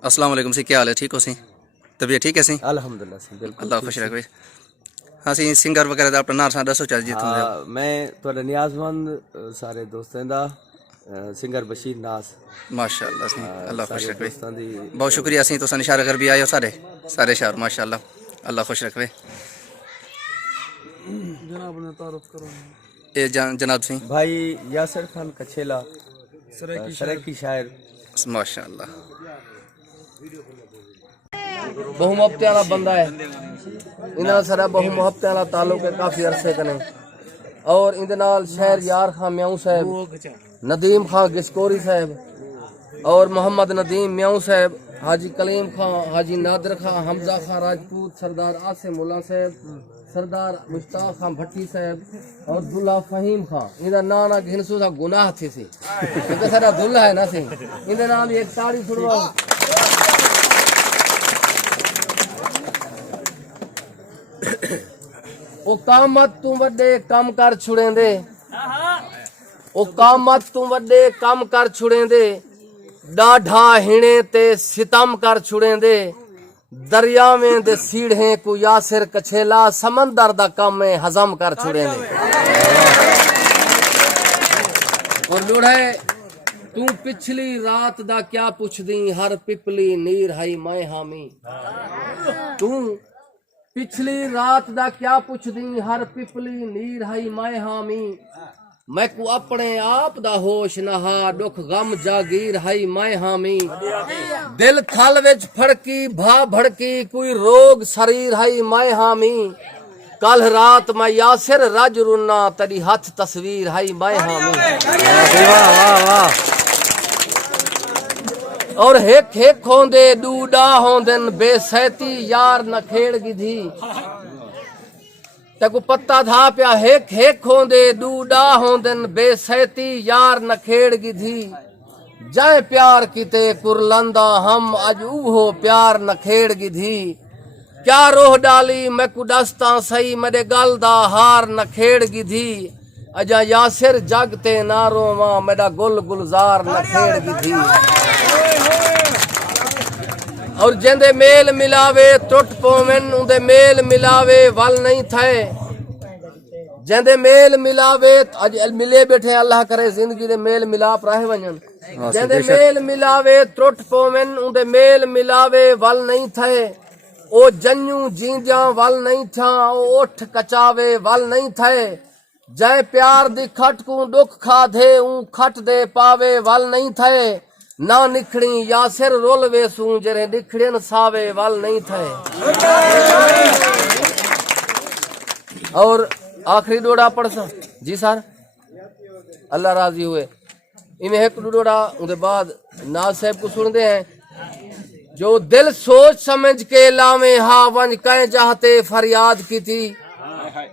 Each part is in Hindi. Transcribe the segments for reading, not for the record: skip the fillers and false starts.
अस्सलाम वालेकुम सी, क्या हाल है? ठीक हो सी? तबीयत ठीक है सी? अल्हम्दुलिल्लाह सी बिल्कुल अल्लाह खुश रखे। हाँ सी, सिंगर वगैरह दा अपना नाम सा दसो चल जी तुम। मैं थोड़ा नियाजमंद सारे दोस्तों दा सिंगर बशीर नास माशाअल्लाह सी, अल्लाह खुश सारे रखे। दोस्तों दी बहुत शुक्रिया सी, तुसा निशार अगर भी आए हो सारे सारे शहर माशाअल्लाह, अल्लाह खुश रखे। जनाब ने तारुफ करो। ए जनाब सी भाई यासर खान कछेला सराकी शायर माशाअल्लाह। बहु मुहब्बत वाला बंदा है, इन्हां सारा बहु मुहब्बत वाला ताल्लुक है काफी अरसे कने। और इंदे नाल शहर यार खां म्याऊ साहब, नदीम खां गिसकोरी साहब और मोहम्मद नदीम म्याऊ साहब, हाजी कलीम खां, हाजी नादर खां, हमजा खां राजपूत, सरदार आसिम मुल्ला साहब, सरदार मुश्ताक खां भट्टी साहब और दुल्हा फहीम खां। इंदा ना ना घिनसू सा गुनाह थे सी, क्योंकि सारा दुल्हा है ना सी। इंदे नाम एक ताड़ी छुड़वाओ। ओ कामत तू वड्डे कम कर छुड़ेंदे, ओ कामत तू वड्डे कम कर छुड़ेंदे, डाढ़ा हिणे ते सितम कर छुड़ेंदे, दरियावें दे सीढ़े को यासिर कछेला समंदर दा कम में हजम कर छुड़ेंदे। और लुढ़े तू पिछली रात दा क्या पुछदी, हर पिपली नीर हाई मैं हामी। तू पिछली रात दा क्या पुछदी, हर पिपली नीर हाई मैं हामी। मैं को अपने आप दा होश नहा, दुख गम जागीर हाई मैं हामी। दिल थल विच फड़की भा भड़की, कोई रोग शरीर हाई मैं हामी। कल रात मैं यासिर रज रुन्ना, तेरी हथ तस्वीर हाई मैं हामी। और हेक हेक होंदे डूडा होंदन, बेसैती यार न खेड़ गिधी। तेको पत्ता था प्या हेक हेक होंदे डूडा होंदन, बेसैती यार न खेड़ गिधी। जाए प्यार किते कुरलंदा हम, अज हो प्यार न खेड़ गिधी। क्या रोह डाली मैं कुडस्ता सही, मेरे गल दा हार न खेड़ गिधी। अजा यासिर जगते ना रोवा, मेरा गुल गुलजार न खेड़ गिधी। और जेंदे मेल मिलावे टुट पोवन, उन्दे मेल मिलावे वल नहीं थे। जेंदे मेल मिलावे अज मिले बैठे, अल्लाह करे जिंदगी दे मेल मिलाप रह वजन। जेंदे मेल मिलावे टुट पोवन, उन्दे मेल मिलावे वल नहीं थे। ओ जन्नू जींजा वल नहीं था, ओ ओठ कचावे वल नहीं थे। जय प्यार दी खट को दुख खाधे, ऊ खट दे पावे वल नहीं थे। ना निखड़ी यासिर रोल वेसू, जरे निखड़न सावे वल नहीं थे। और आखिरी डोड़ा पढ़ सा जी सर, अल्लाह राजी हुए। इन्हें एक डोड़ा उनके बाद नाज साहब को सुनते हैं। जो दिल सोच समझ के लावे हा, वंज कह चाहते फरियाद की थी।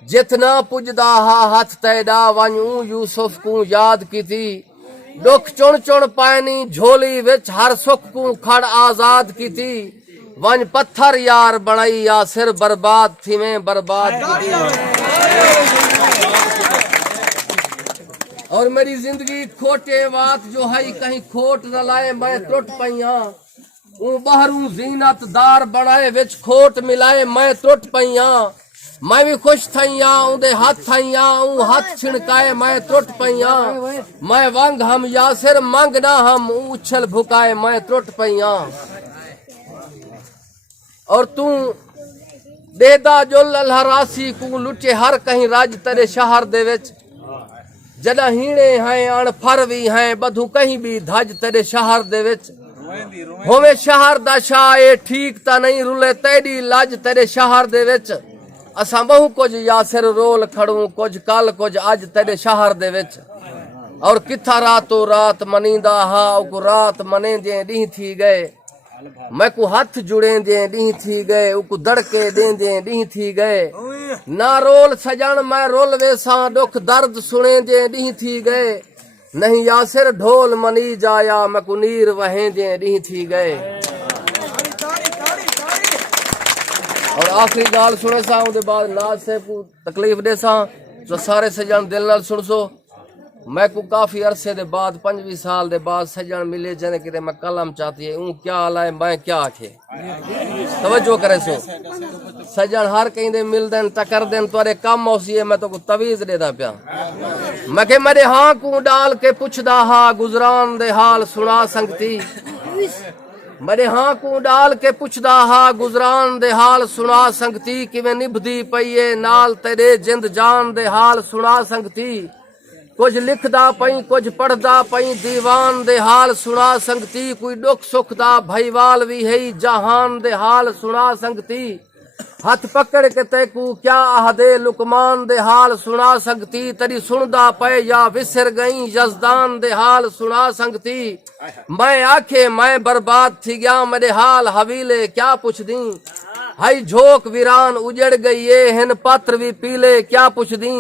जितना पुजदा हा हथ तैडा, वंज यूसुफ को याद की थी। दुख चुन चुन पायनी झोली विच, हर सुख को खड़ आजाद की थी। वंज पत्थर यार बनाई, या सिर बर्बाद थी मैं बर्बाद की थी। और मेरी जिंदगी खोटे बात जो है, कहीं खोट न लाए मैं टुट पैया। बाहरू जीनत दार बनाए विच खोट मिलाए मैं टुट पैया। मैं भी खुश थैया, उदे हाथ थैया, हाथ छिड़काए मैं टुट पैया। मैं वंग हम यासिर मंग ना हम, उछल भुकाए मैं टुट पैया। और तू देदा जुल अल्लाह रासी को लुटे, हर कहीं राज तेरे शहर दे विच। जदा हीणे हैं अणफर भी हैं, बधु कहीं भी धज तेरे शहर दे विच। होवे शहर दा शाह ए ठीक ता नहीं, रुले तेरी लज तेरे शहर दे विच। असां बहु कुछ यासिर रोल खड़ू, कुछ कल कुछ अज तेरे शहर दे विच। और किथा रातो रात मनींदा हा, को रात मने दे डी थी गए। मैं को हाथ जुड़े दे डी थी गए, को दड़के दे डी थी गए। ना रोल सजन मैं रोल वेसा, दुख दर्द सुने दे डी थी गए। नहीं यासिर ढोल मनी जाया, मैं को नीर वहे दे डी थी गए। और आखिरी गाल सुने सा, उनके बाद नाज साहब को तकलीफ दे सा, तो सारे सजन दिल नाल सुन सो। मैं को काफी अरसे दे बाद 25 साल दे बाद सजन मिले जने कि मैं कलम चाहती है ऊ क्या लाए मैं क्या आखे तवज्जो करे सो सजन हर कहीं दे मिल देन टकर देन तोरे कम औसी है मैं तो को तवीज देदा पिया मैं के मेरे हां को डाल के पुछदा हा गुजरान दे हाल सुना संगती मेरे हां को डाल के पुछदा हा गुजरान दे हाल सुना संगती किवें निभदी पईए नाल तेरे जिंद जान दे हाल सुना संगती कुछ लिखदा पई कुछ पढ़दा पई दीवान दे हाल सुना संगती कोई दुख सुख दा भाईवाल भी है जहान दे हाल सुना संगती हाथ पकड़ के तैकू क्या आहदे लुकमान दे हाल सुना संगती तरी सुनदा पे या विसर गई यजदान दे हाल सुना संगती मैं आखे मैं बर्बाद थी गया मेरे हाल हवीले क्या पुछ दी हाई झोंक वीरान उजड़ गई ये हिन पात्र भी पीले क्या पुछ दी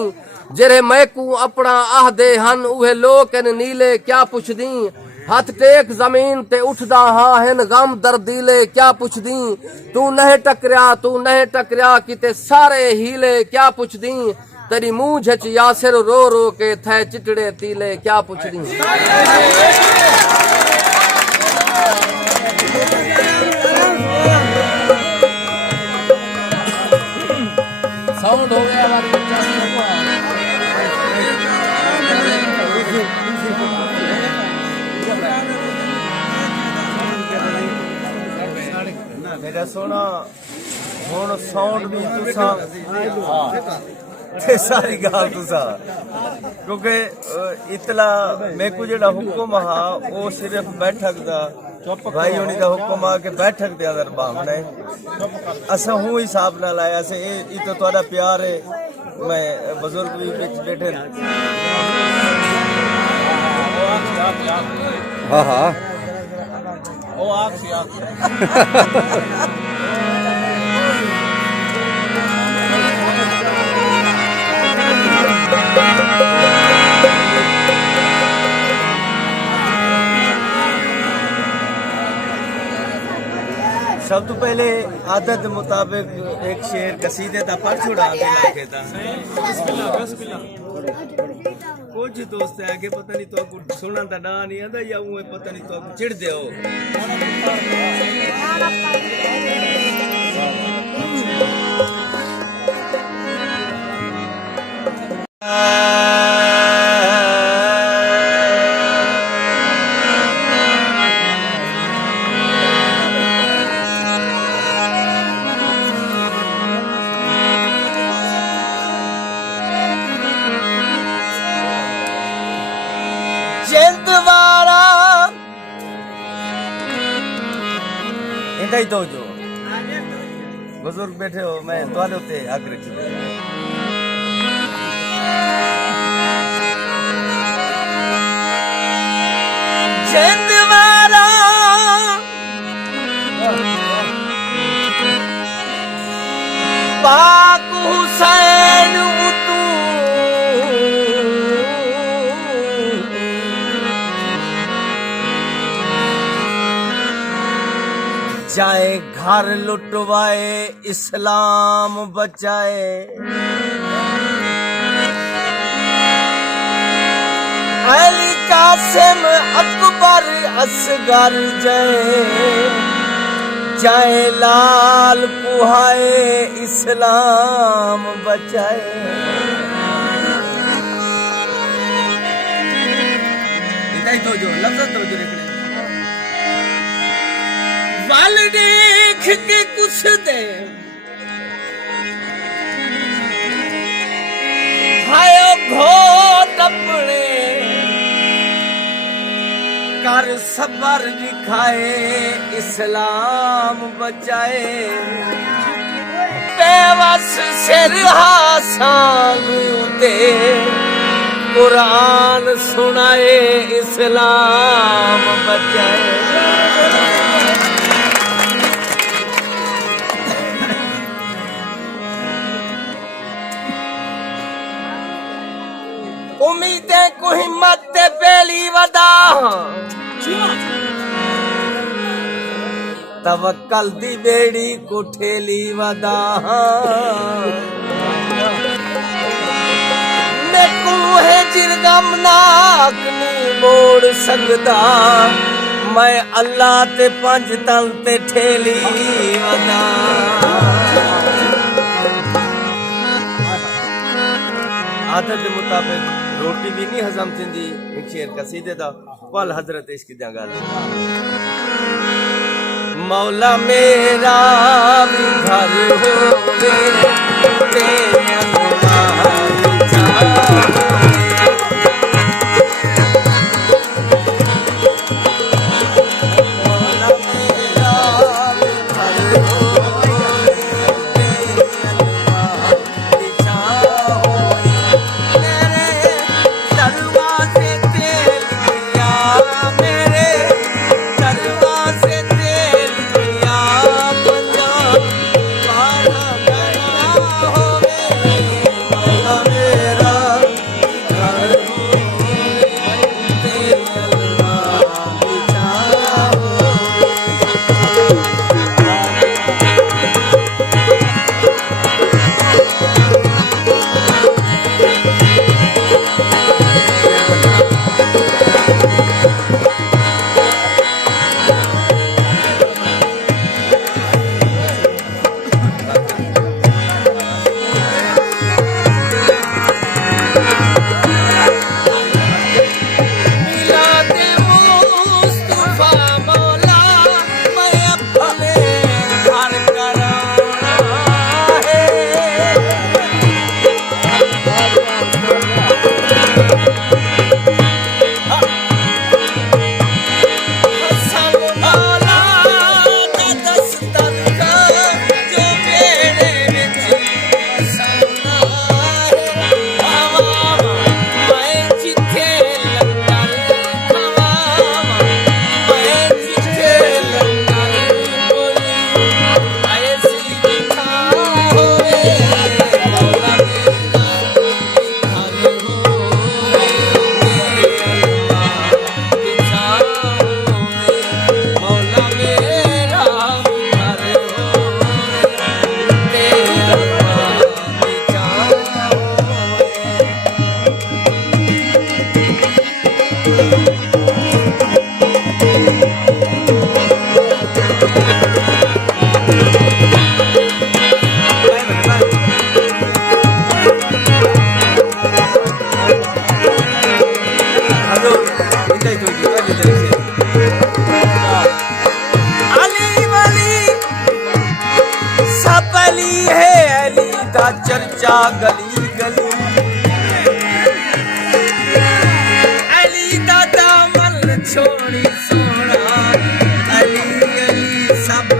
जेरे मैकू अपना आहदे हन उहे लोकन नीले क्या पुछ दी हाथ टेक जमीन ते उठदा हाँ हिन गम दर्दीले क्या पुछ दी तू नहीं टकरिया किते सारे हीले क्या पुछ दी तेरी मुंह झच यासिर रो रो के थे चिटड़े तीले क्या पुछ दी साउंड हो गया मेरा सोना हुण साउंड भी तुसा ते सारी गाल तुसा क्योंकि इतला मैं को जेड़ा हुक्म हा वो सिर्फ बैठक दा भाई होनी दा हुक्म आ के बैठक दे अंदर बामना है असा हूं हिसाब ना लाया से ये तो तोड़ा प्यार है मैं बुजुर्ग भी बिच बैठे हाँ हाँ ओ आख सब तो पहले आदत मुताबिक एक शेर कसीदे दा पढ़ छुड़ा के लाके दा कुछ दोस्त है कि पता नहीं तो को सुनन दा डा नहीं आंदा या वो पता नहीं तो चिढ़ दे हो जिंदवारा इंदा ही तो जो बुजुर्ग बैठे हो मैं तुम्हारे उत्ते हक रखी जिंदवारा पाक हुसैन जाए घर लुटवाए इस्लाम बचाए अली कासिम अकबर असगर जाए लाल पुहाए इस्लाम बचाए तो जो लफ्ज़ तो जो वाल देख के कुछ दे हायो घोट अपने कर सबर दिखाए इस्लाम बचाए बेवस सिर हासांग उते कुरान सुनाए इस्लाम बचाए उम्मीदें को हिम्मत पहली वदा तवक्कल दी बेड़ी को ठेली वदा मैं को है चिर गमनाक नहीं मोड़ सकदा मैं अल्लाह ते पंज तल ते ठेली वदा आदत के मुताबिक रोटी भी नहीं हजम थी एक शेर कसीदे दा पल हजरत इश्क दा गल मौला मेरा भी घर होवे ते चर्चा गली गली अली दा दामन छोड़ी सोना अली अली सब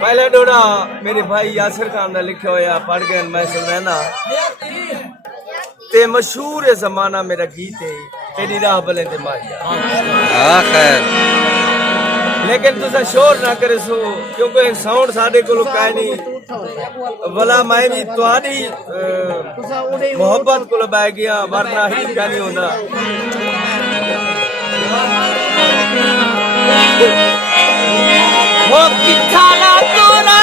पहले डोड़ा मेरे भाई यासिर खान ने लिखे होया पढ़ गए मैं सुनैना ते मशहूर जमाना मेरा गीत है तेरी राह भले ते मारिया खैर लेकिन तुसा शोर ना करे सो क्योंकि एक साउंड साडे कोल काई नहीं भला मैं भी तुहाडी मोहब्बत कोल बैठ गया वरना ही का नहीं होना वो किथा ना तोरा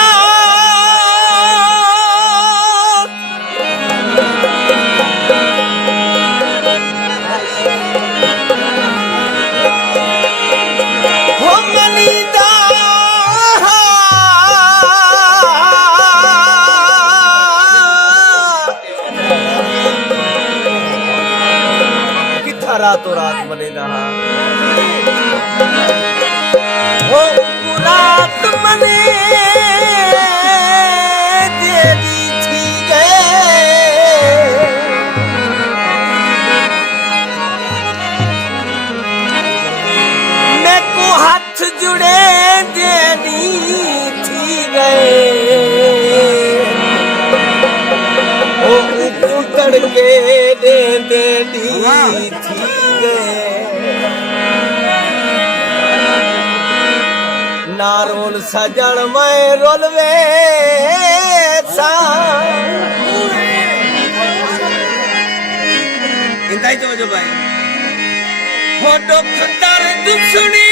रातों रात मने रहा ओ रात मने देवी थी गए मैं को हाथ जुड़े देवी थी गए ओ उतर के देवी थी गए नारोल सजन मैं रोलवे सा इंताई तो वजह भाई फोटो खतर दुसुनी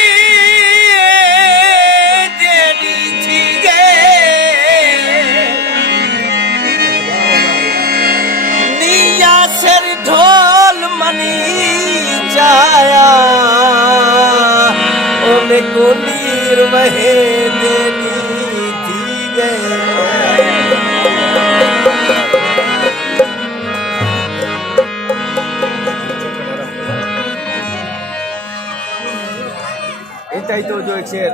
देनी थी गए निया सिर ढोल मनी जाया ओने को नीर वहे देनी थी गए इताई तो जो एक शेर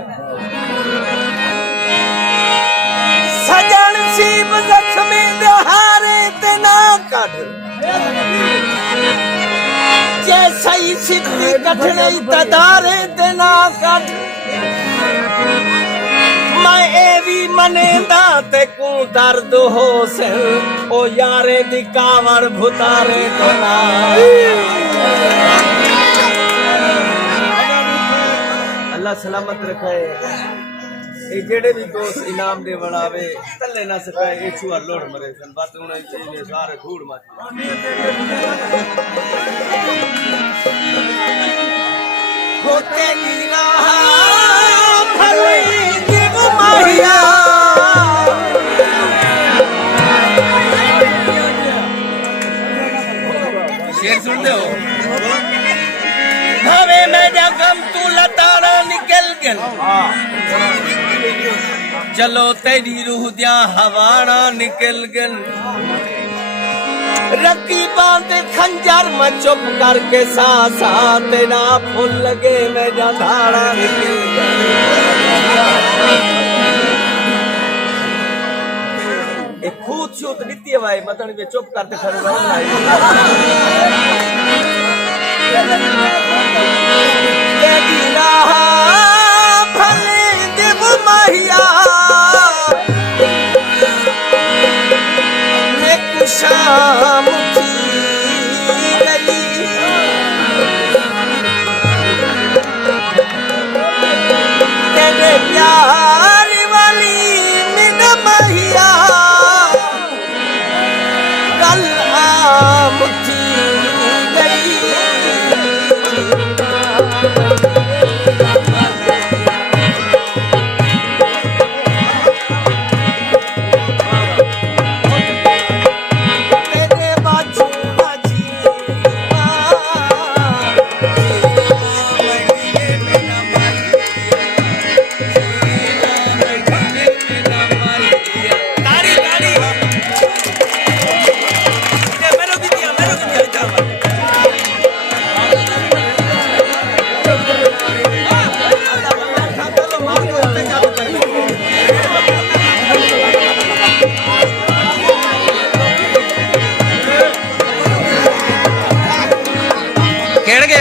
सजन सीब जख्मी दहारे ते ना कढ जैसा ही सिद्धि कठिन तदारे ते ना कढ मैं एवी मनेंदा ते को दर्द हो से ओ यारे दी कावड़ भुतारे ते ना अल्लाह सलामत रखे ये जेड़े भी दोस्त इनाम दे बनावे तल्ले ना सकाए ए छुआ लोड़ मरे सन बात उन्हें चाहिए सारे धूड़ मार होते गिरा भले जीव माहिया शेर सुनते हो भावे मैं जगम तू लतारा निकल गन चलो तेरी रूह दिया हवाना निकल गन रकी बांधे खंजर में चुप करके सासा तेरा फूल लगे मैं धारा निकल गन एक खूद छूत नित्य भाई मतन में चुप करते खड़े भले देव माहिया एक शाम की गली तेरे प्यार वाली मिन माहिया कल आम की गई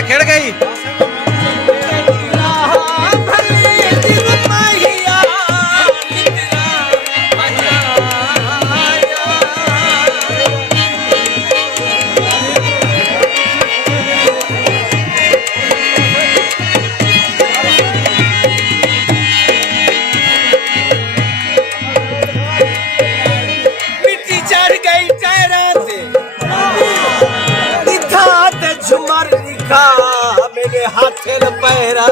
खेड़ गई मिट्टी चढ़ गई चेहरा से झुमर लिखा मेरे हाथे पैरा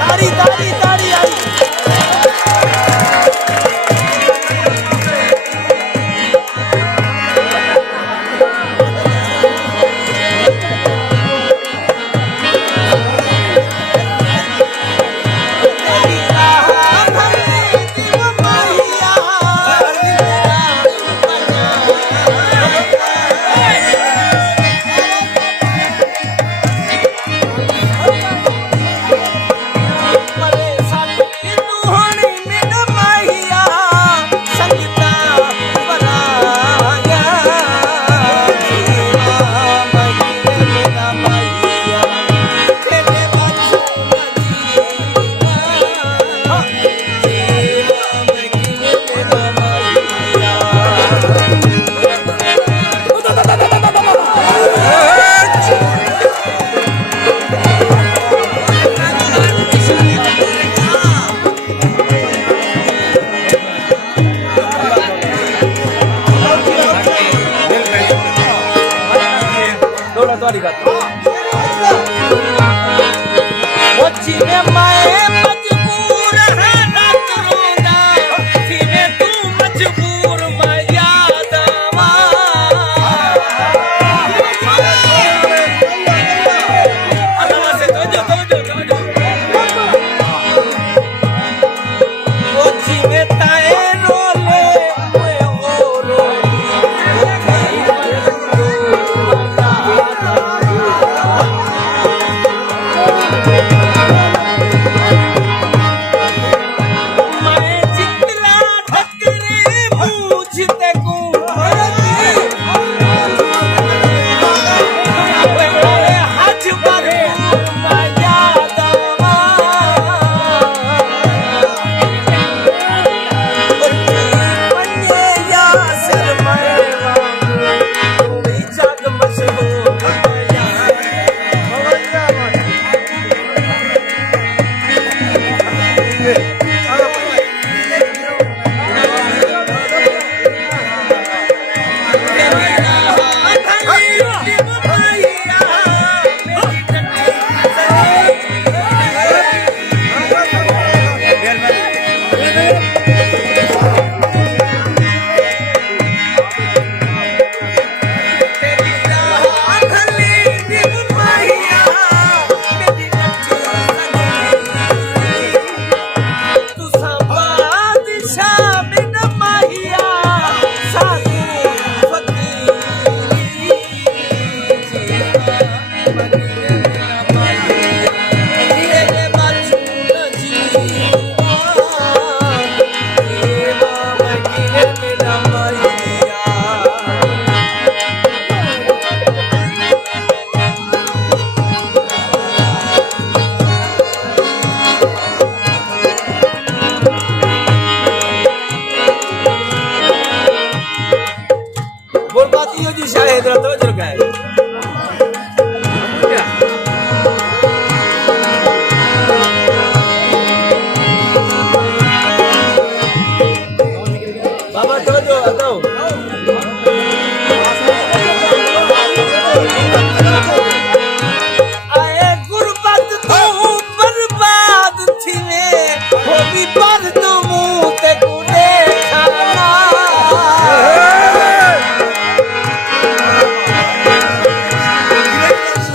तारी तारी तारी आई दी खातिर जिने मैं मजबूर है ना करूँगा जिने तू मजबूर मैं याद आवा अल्लाह से तो वो जिने ताए रोले मैं वो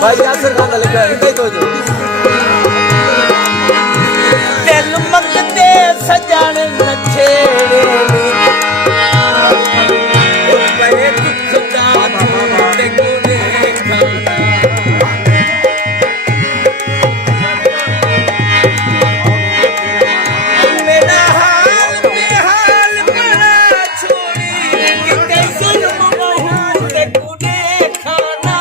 भाई यासर खाना लगा है कहीं तो जो दिल मंगते सजन नछेड़े बड़े दुख दा ते गुने खाना मेरा हाल बेहाल बड़ा छोड़ी किते जुल्म महू ते गुने खाना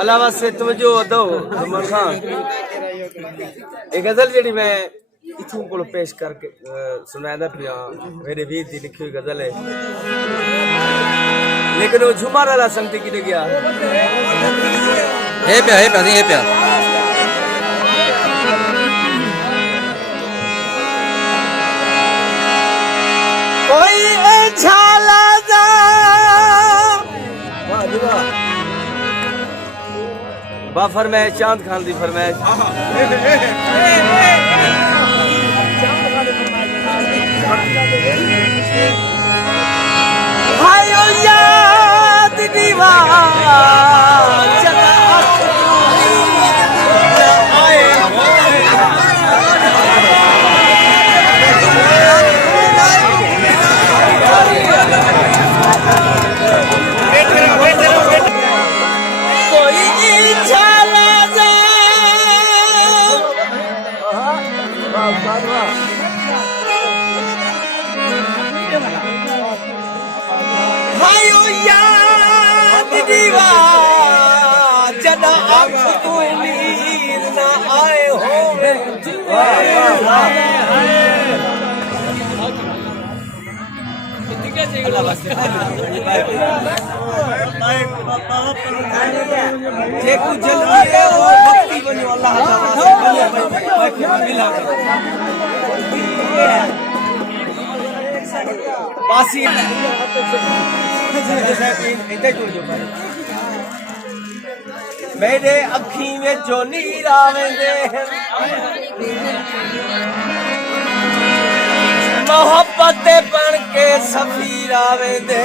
अलावा से तवज्जो दो जमन खान एक गजल जेडी मैं मिठू को पेश करके सुनाया पिया मेरे वीर की लिखी हुई गजल है लेकिन वो झुमार वाला संगति की गया हे प्या कोई झाला जा बा फरमाइश चांद खान दी फरमाइश हायो याद दीवार चला हायो याद दीवार जदा आँख को नींद न आए हो जेको जल्दी है वो भक्ति बनो अल्लाह ताला मिला बासी मेरे अखी में जो नीर आवेंदे मोहब्बत बन के सफीर आवेंदे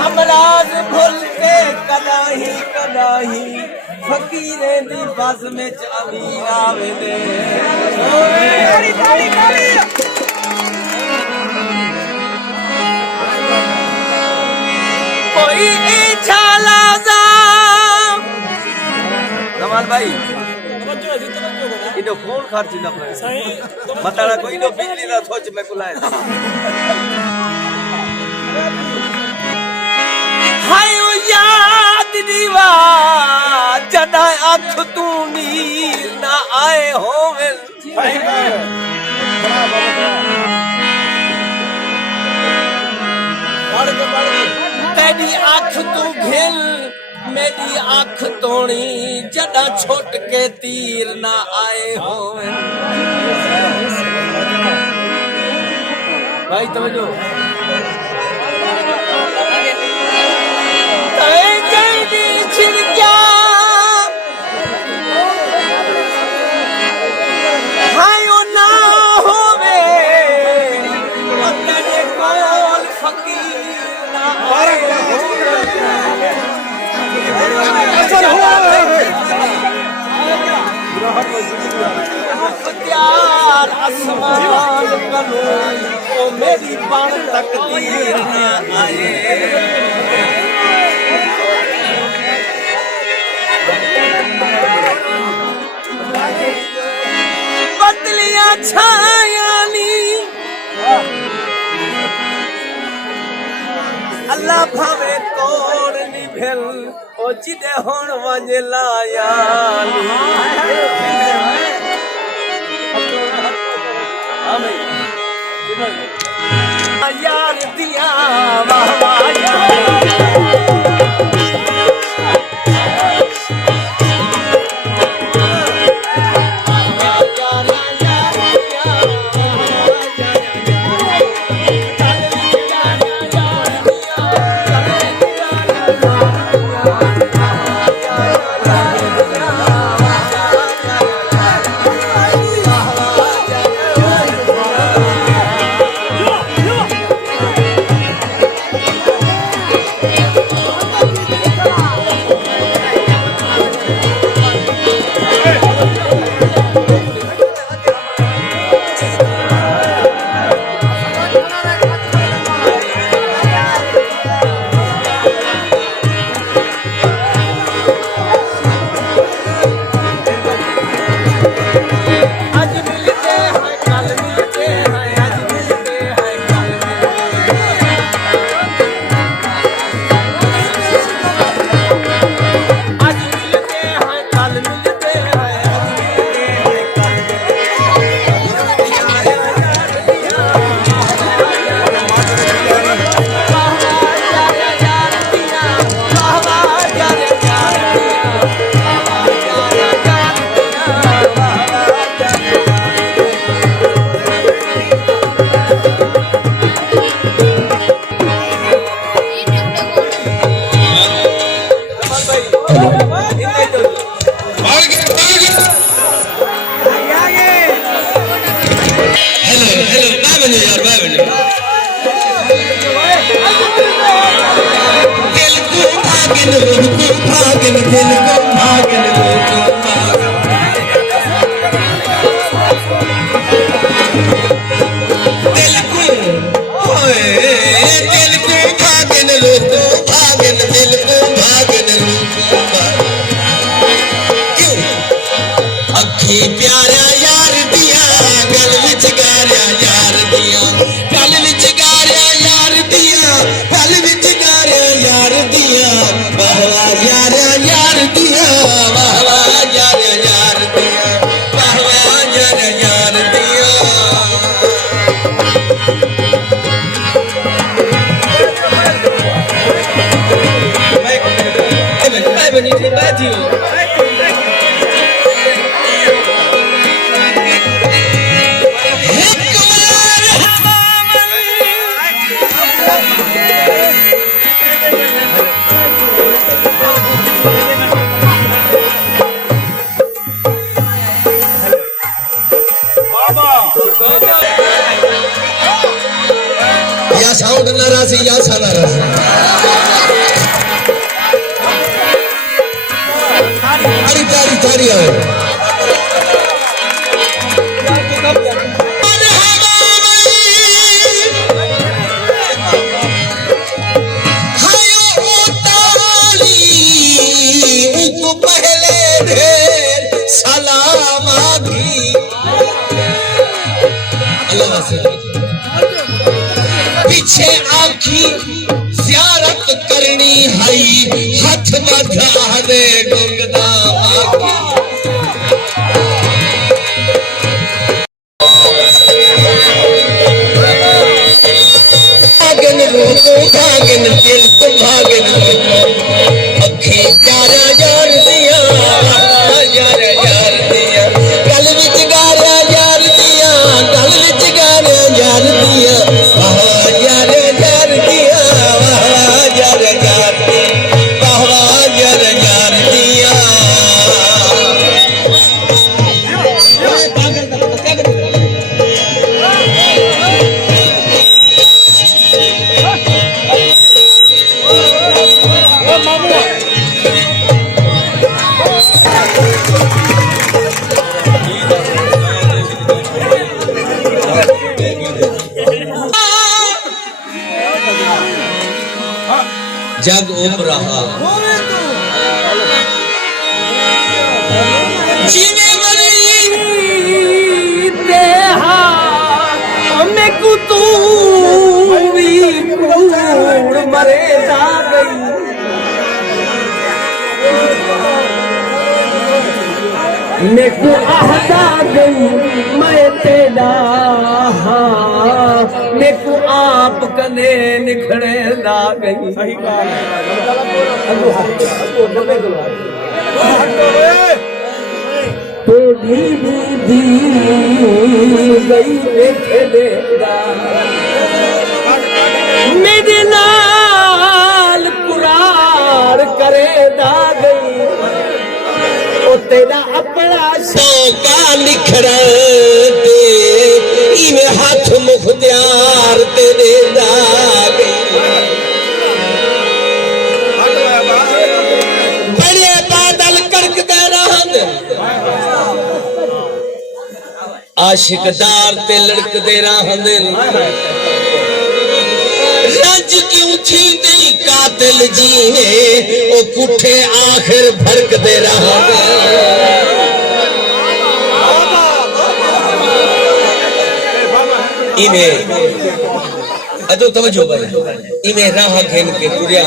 हमराज भूल के कदाही फकीरे दी बस में अमीर आवेंदे कोई झाला जा कमाल भाई इनो फोन खर्च ना पड़े बताड़ा कोई नो बिजली ना सोच में कुलाए हाय याद दीवार जदा अख तू नीर ना आए होवे तेरी अख तू घिल मेरी अख तोड़ी जदा छोट के तीर ना आए होवे भाई तवज्जो आसमान करो ओ मेरी पान तकदीर ना आए बदलियां छायानी अल्लाह भावे तोड़ निभल ओ जिदे हुण वंज लायानी यार दिया वाह वाह भागन रूह को भागन दिल को भागन रूह को भागन दिल को ओए दिल को भागन रूह को भागन दिल को भागन रूह को भागन क्यों अखी प्यारा यार दिया गल विच गारिया यार दिया गल विच गारिया यार दिया गल विच गारिया यार दिया वाह वाह यार यार दिया वाह वाह यार यार दिया वाह वाह यार यार दिया मैं बनी थी बैठी हूँ या साउंड नाराजी या सा नाराजी अरे तारी तारी है पीछे आखी ज़ियारत करनी हई हाथ मधा दे गुंगदा भागन रूको भागन दिल को भागन अखी प्यारा यार दिया यार यार दिया गल विच गारा यार दिया गल विच गारा यार दिया वाह यार यार दिया वाह यार यार वाह यार यार दिया जग उब रहा जीने वाली तेहा हमें कुतू भी कूड़ मरे जा गई मेको आहदा गई मैं तेरा मेको आप कने निखड़े ला गई सही तेरी दी गई देगा मेरे नाल कुरार करे दा गई ओ तेरा अपना शौका निखड़ा दे इवे हाथ मुख्तियार तेरे दाग बड़े बादल करकदे रहन आशिकदार ते लड़कदे रहन रज क्यों थी नहीं कातिल जीने ओ कुठे आखिर भड़कदे रहन इन्हें अदो तवज्जो भाई इन्हें राह घेन के तुरिया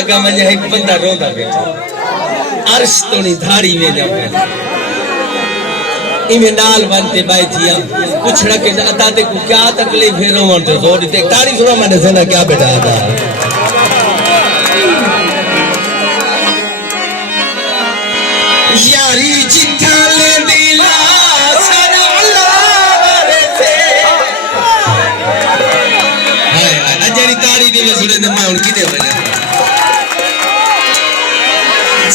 अगा मने एक बंदा रोंदा बैठा अर्श तोनी धाड़ी में जा इन्हें नाल बनते बैठिया पुछड़ा के अता ते को क्या तकलीफ है रोवन तो जोड़ी ते ताड़ी सुना मैंने सेना क्या बेटा आता यारी जिठा ले दिला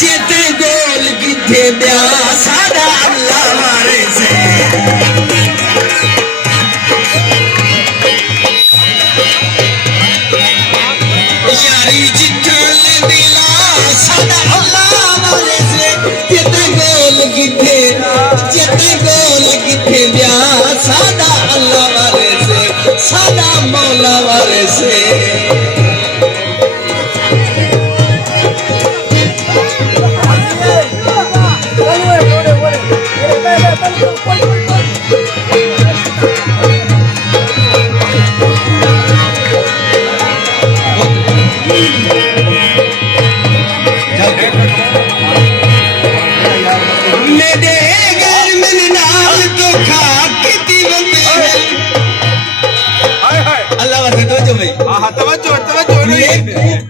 जेते गोल किथे ब्या सादा अल्लाह मारे से यारी जिठा ले दिला जिते गोल किथे दिया सादा अल्लाह वाले से सादा मौला वाले से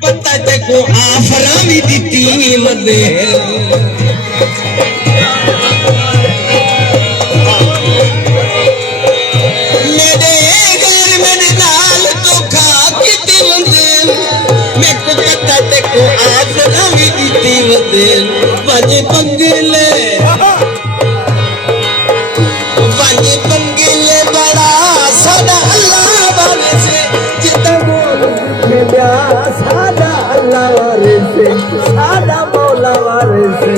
पता को आफरा भी दी मदे मेरे घर मेरे नाल तो खा किती मंदिर मैं को पता को आफरा भी दी मदे बाजे पंगले बड़ा सादा अल्लाह वाले से जितना गोल सादा अल्लाह वाले से सादा मौला वाले से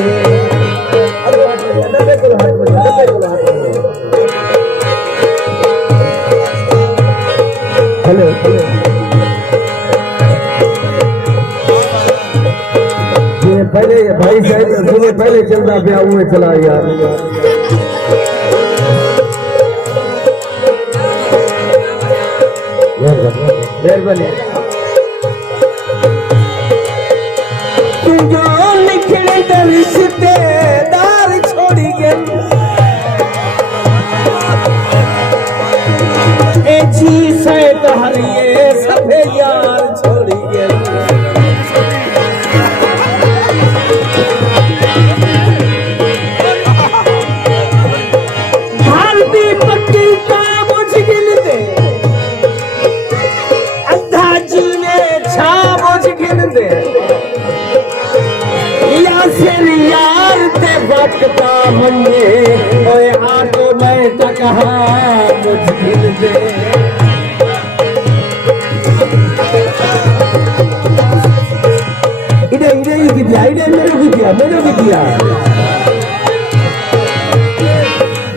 हेलो पहले भाई साहब पहले चलता पे हुए चला यार मेहरबानी जो लिखने का रिश्तेदार छोड़ी गए ऐसी सैत हरिए सभे यार छोड़ी गए भारती पक्की का मुझगिल दे यार ते भटका मन्ने ओए आटो मैं कहा मुझकिल दे इधर इधर ही किया इधर मेरे को किया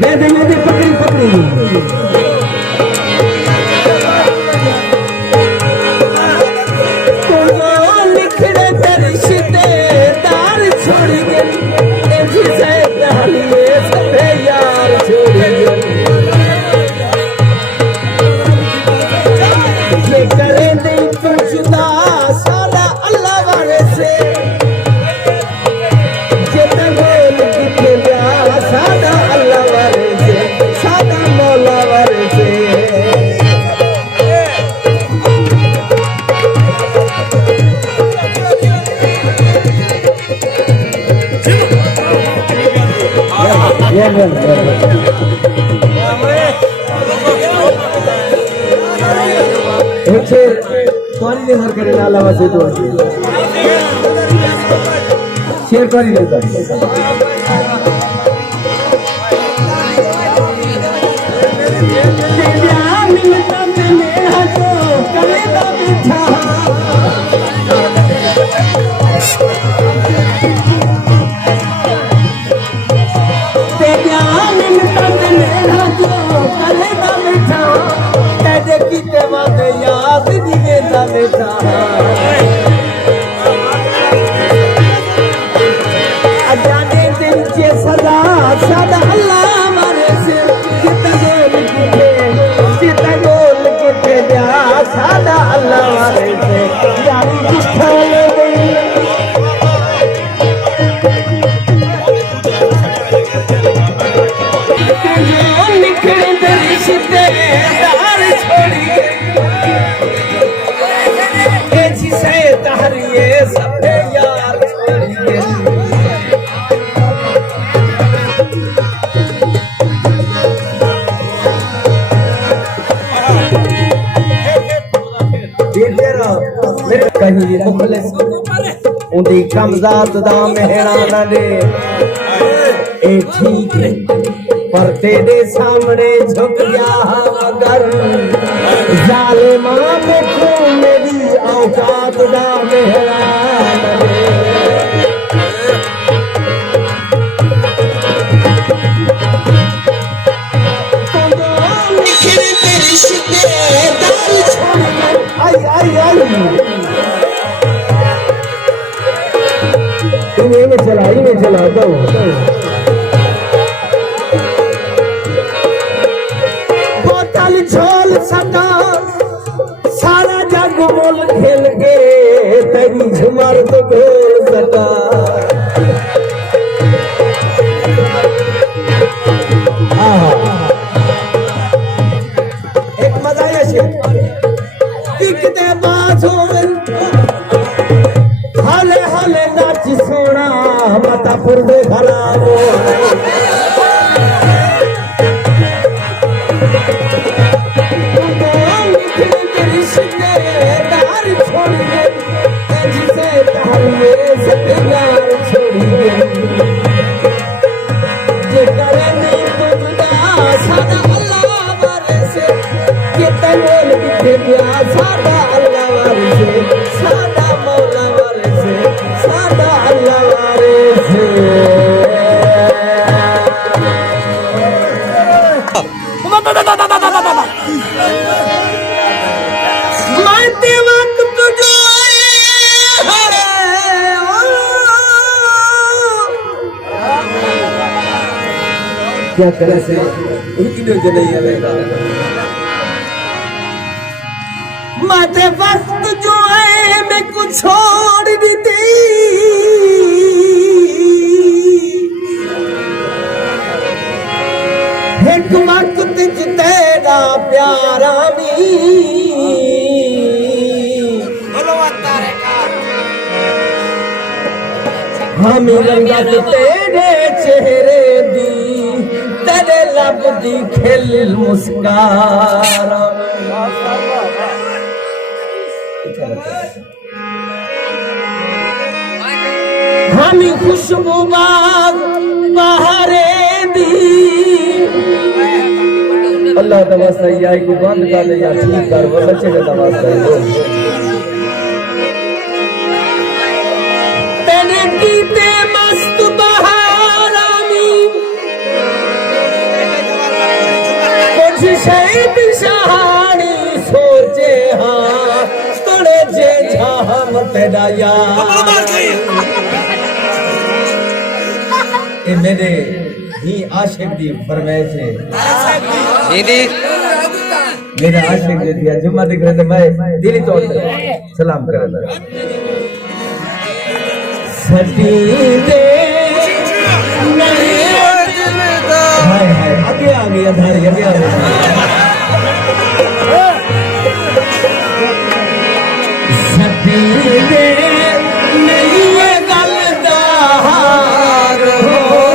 मैं दे पकड़ी हर करे अलावा से तो शेयर कर ही लेता याद निवेदा बेटा अजाने दिन के सदा सदा अल्लाह मारे से जितना गोल किथे जा सदा अल्लाह मारे से यारी किथा ले गई निकले दरिश्ते दार छोड़ी सभे यार कहीं मुखलिस उन्दी कमजात दा मेहराना दे ए ठीक पर तेरे सामने झुक गया मगर जालिमा देखो मेरी औकात दा मेहराना दे गुमल खेल के तेरी झुमर तो भेल सका एक मजा ये कितने बात हो हाले हाले नाच सोना माता पुरदे खड़ा हो सादा अल्लाह वाले से सादा मौला वाले से सादा अल्लाह वाले से माते वक्त तुझे क्या करे से इतने जने आएगा माते वक्त जो है मैं कुछ छोड़ दी थी एक वक्त तेरा प्यारा मी हम रंगत तेरे चेहरे दी तेरे लब दी खिल मुस्कारा हमी खुशबू बाग बहारे दी अल्लाह तवास्ता याई को बंद कर ले या ठीक कर वो बच्चे का तवास्ता तेरे कीते मस्त बहारामी कुछ शहीद शहानी सोचे हाँ तोड़े जे झाम तेरा यार ये मेरे ही आशिक दी फरमाइश है दीदी मेरा आशिक दे दिया जुम्मा दिख रहे थे मैं दिली तौर पे सलाम कर रहा सदी दे हाय हाय आगे आ गया धारी आगे आ गया सदी दे नहीं ये गल दार हो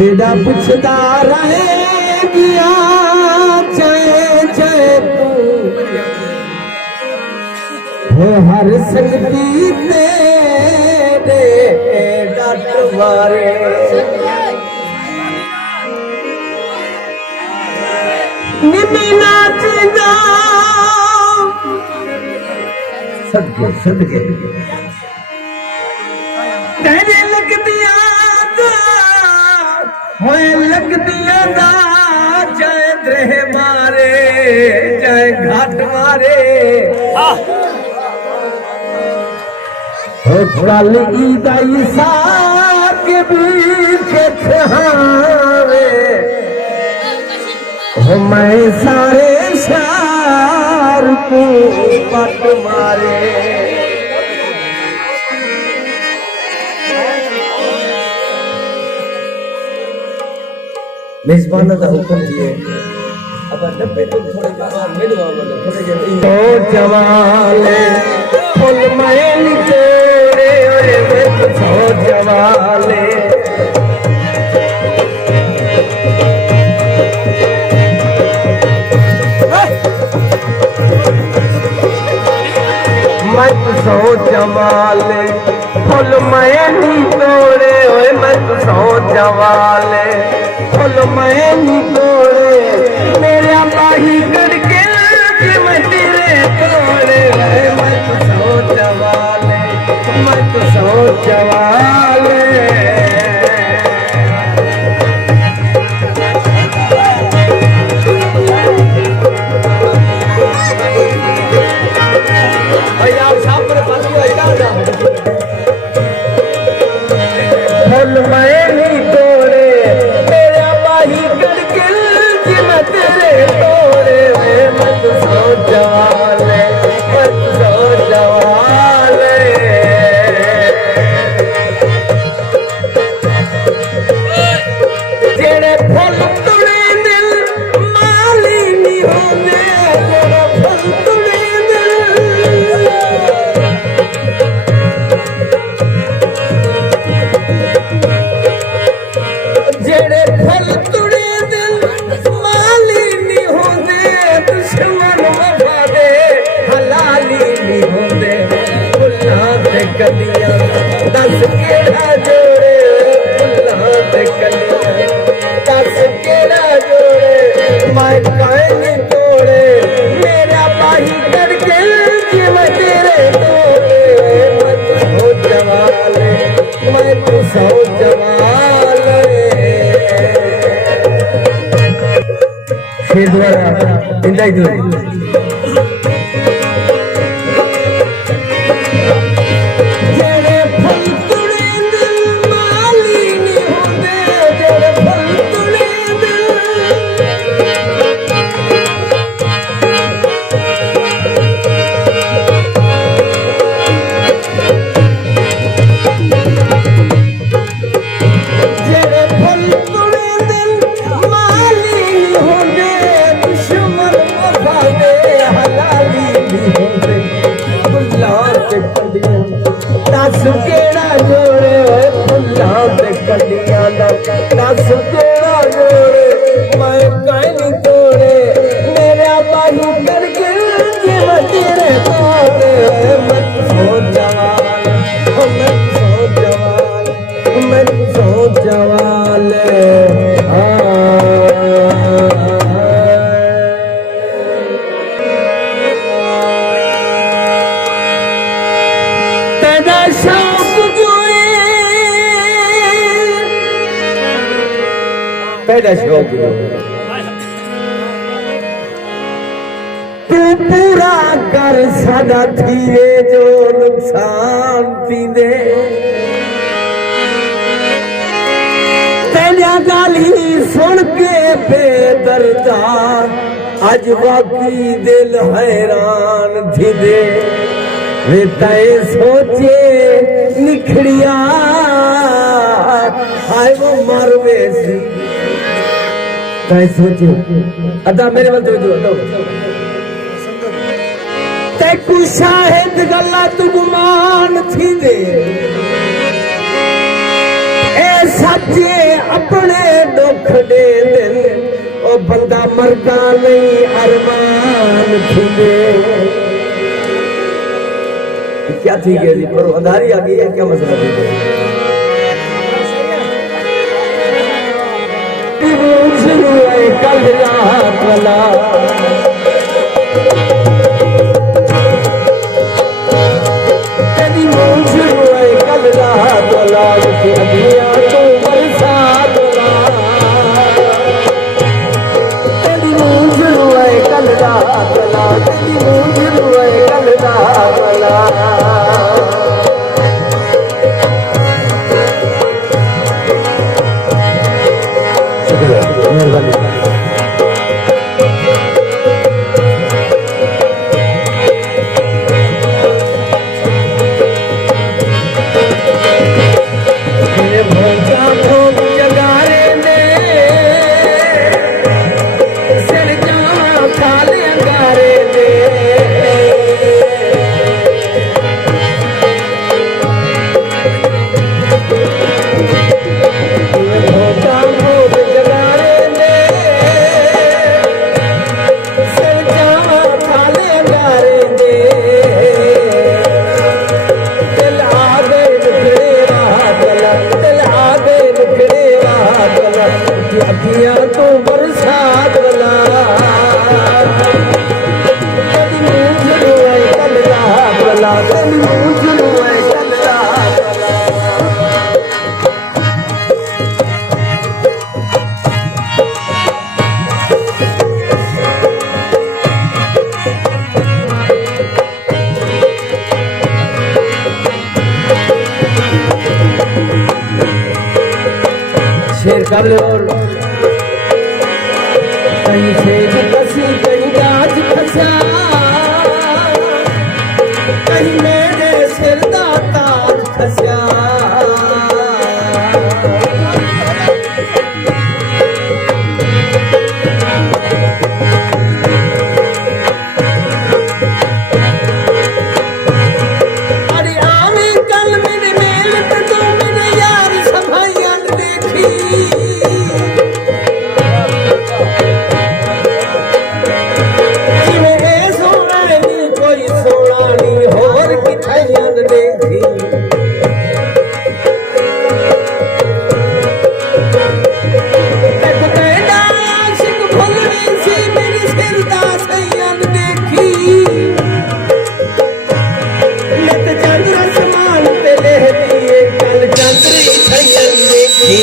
तेरा पुछदा रहेगिया चाहे चाहे तू हो हर संगती तेरे डट मारे निमी नाचदा सदके सदके तेरे लगदिया होए लगदिया दा चाहे द्रेह मारे चाहे घाट मारे हो कल ईदाई साक भी खेहावे हो मैं सारे शार को पट मारे मेजबाना का हुक्म दिए अब डब्बे तो थोड़े जवान मेनू आवले थोड़े जे ओ जवाले फुल मैल तेरे ओए मैं तो जवाले मैं तो जवाले फुल मैल तोड़े ओए मैं तो जवाले फुल मैनी तोड़े मेरे बाही करके मैं तेरे तोड़े मैं तो सोच वाले मैं तो सोच वाले भैया आप सामने फुल मैनी तोड़े तेरे तोड़े मत सो जवाले मत सो जवाले जेड़े फुल तुड़े दिल माली नहीं होंदे जेड़े फुल तुड़े दिल जेड़े फुल तुड़े कलियां दस केड़ा जोड़े फुल्लां ते कलियां दस केड़ा जोड़े मैं काहे तोड़े मेरा बाही करके जिवें तेरे तोड़े मैं तो जवाले मैं तो सौ जवाले फिर दोबारा इंदा ही दुश्मन वफा दे आंदा दस केड़ा जोड़े मैं काई नहीं तोड़े मेरा बाही करके जीवन तेरे तोड़े मैं सो जवान मैं सो जवान मैं सो जवान तेरा शौक जुए तेरा शौक तू पूरा कर सादा थीए जो नुकसान थींदे तेरिया गाली सुन के बेदर्दा अज वाकई दिल हैरान थींदे वे तय सोचे निखड़िया हाय वो मरवे सी तय सोचे अदा मेरे वाल जो तय कु शाहिद गल्ला तू गुमान थी दे ए सच्चे अपने दुख दे दिन ओ बंदा मरदा नहीं अरमान थी दे क्या थी गया जी पर अंधारी आ गई है क्या मसला थी कल रात वाला तेरी मूंछ रोए कल रात वाला कि अभिया तो बरसात वाला तेरी मूंछ रोए कल रात वाला तेरी मूंछ रोए कल रात वाला शेर कर ले और कहीं से कसी कहीं राज खसा कहीं मेरे सिर दा ताज खसा अरे आवे कल मेरे मेल ते तू मेरे यार सभाइयां देखी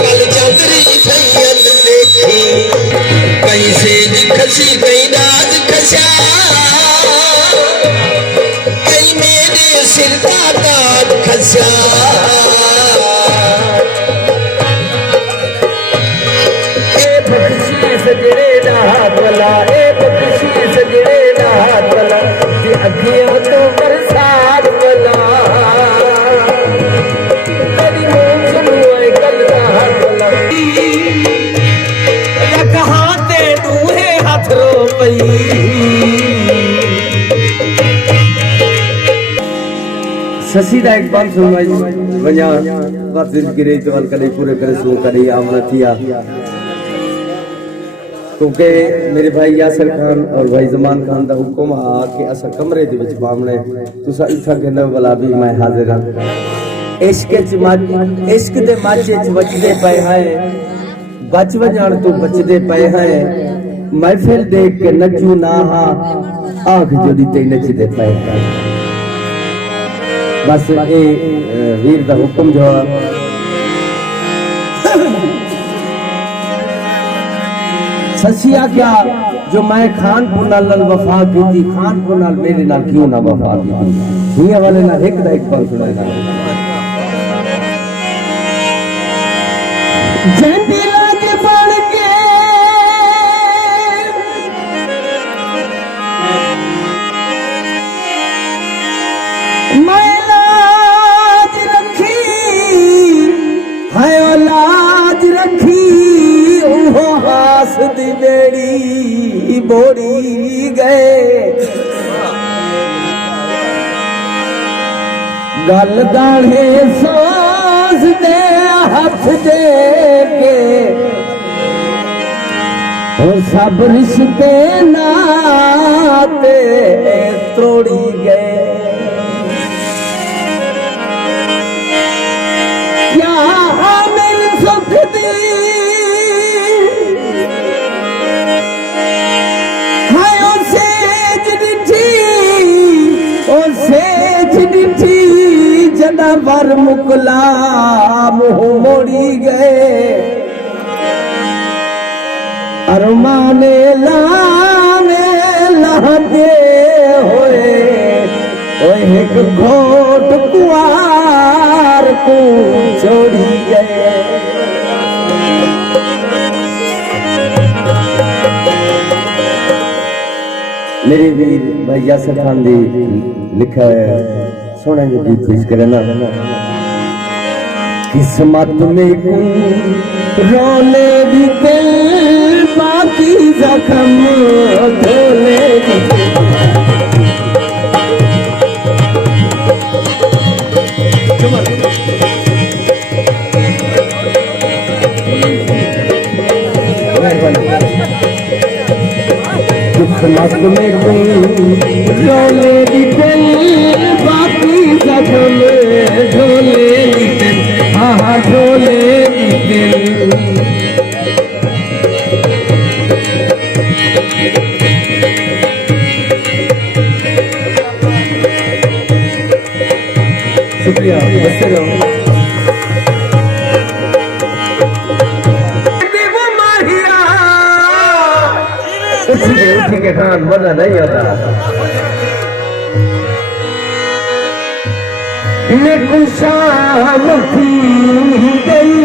कल चंद्री सैयद देखी कहीं से खसी कहीं राज खसा कहीं मेरे सिर का ताज खसा सजड़े हाथ वाला ए बख्शी सजड़े हाथ वाला अखियां तो बरसात वाला तेरी मूंछ रुए कल रात वाला या कहां ते दूहे हाथ रो पई शशि दा एक बात सुनवाई वजा वर्जिश गिरे तो कभी पूरे करे सो करी आमना थिया क्योंकि मेरे भाई यासिर खान और भाई जमान खान का हुक्म आ कि असा कमरे दे विच बामणे तुसा इथा कहने वाला भी मैं हाजिर हां इश्क दे माचे च बचदे पे हैं बच वजान तो बचदे पे हैं महफिल देख के नचू ना हा आंख जोड़ी ते नचदे पे हैं बस ए वीर दा हुक्म जो ससिया क्या जो मैं खानपुर नाल वफा की थी खानपुर नाल मेरे नाल क्यों ना वफा की थी हिया वाले ना एक दा एक बार सुनाएगा जंदी लाज बन के मैं लाज रखी है लाज रखी ओहो हास दी बेड़ी बोड़ी गए गल गाढ़े सांस दे हाथ दे के और सब रिश्ते नाते तोड़ी गए क्या मिल सुख दी जदा वर मुकला मुँह मोड़ी गए अरमाने लाने लहदे होए एक घोट कुआर को छोड़ी गए मेरे वीर भाई यासिर खान दी लिखा है सोने जो गीत पेश करे ना किस्मत में रोले भी दिल बाकी जख्म धोले भी किस्मत में रोले भी दिल बाकी जख्म ढोले दिल हाँ ढोले दिल शुक्रिया बस रहो उठ के खान मजा नहीं आता शाम थी गई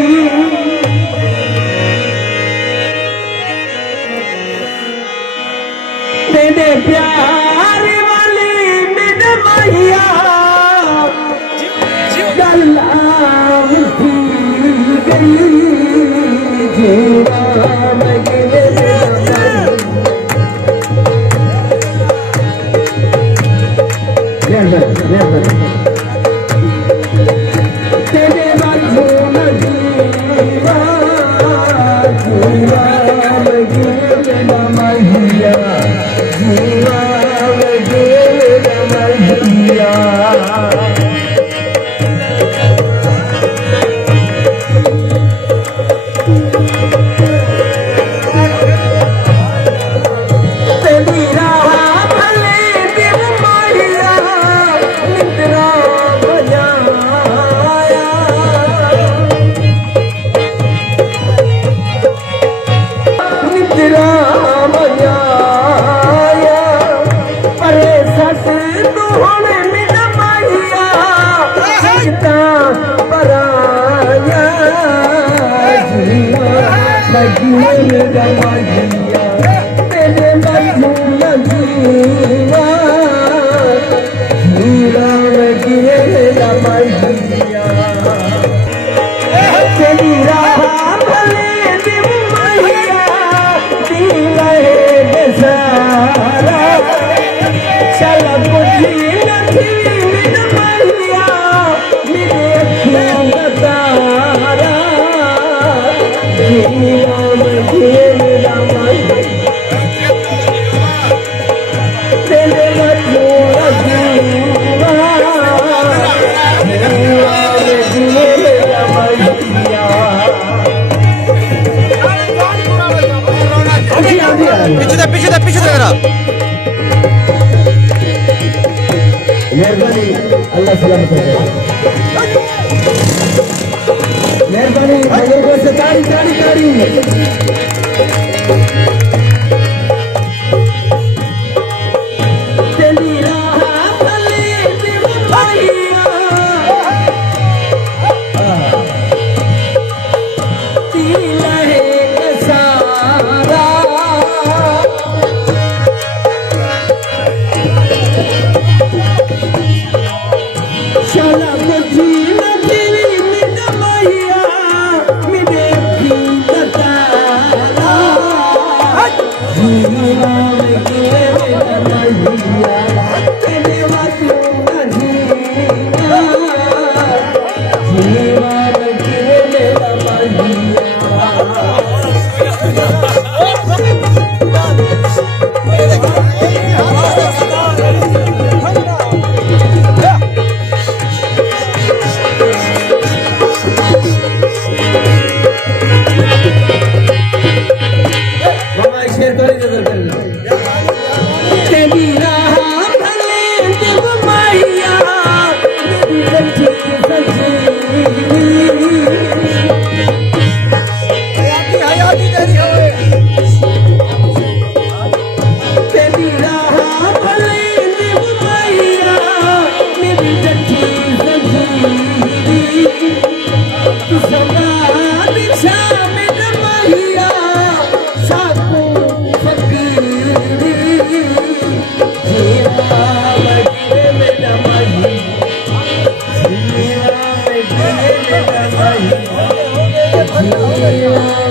तेरे प्यार वाली मेरे मैया गलाम थी गई जीवन चल पीछे दे मेरा मेहरबानी अल्लाह सलामत रखे मेहरबानी बुजुर्गों से ताड़ी ताड़ी ताड़ी तेरी राह तले दिवाइया तीला है सारा शाला मुझी न तेरी मिट मैया मेरे भी बतारा जीवा में के मेरा मैया तेरे वासु नहीं जीवा में के मेरा मैया तेरी राह भले दिल मैया मेरी सच्ची तेरी राह भले दिल मैया मेरी सच्ची सदा दिशा में मैया साकू Yeah.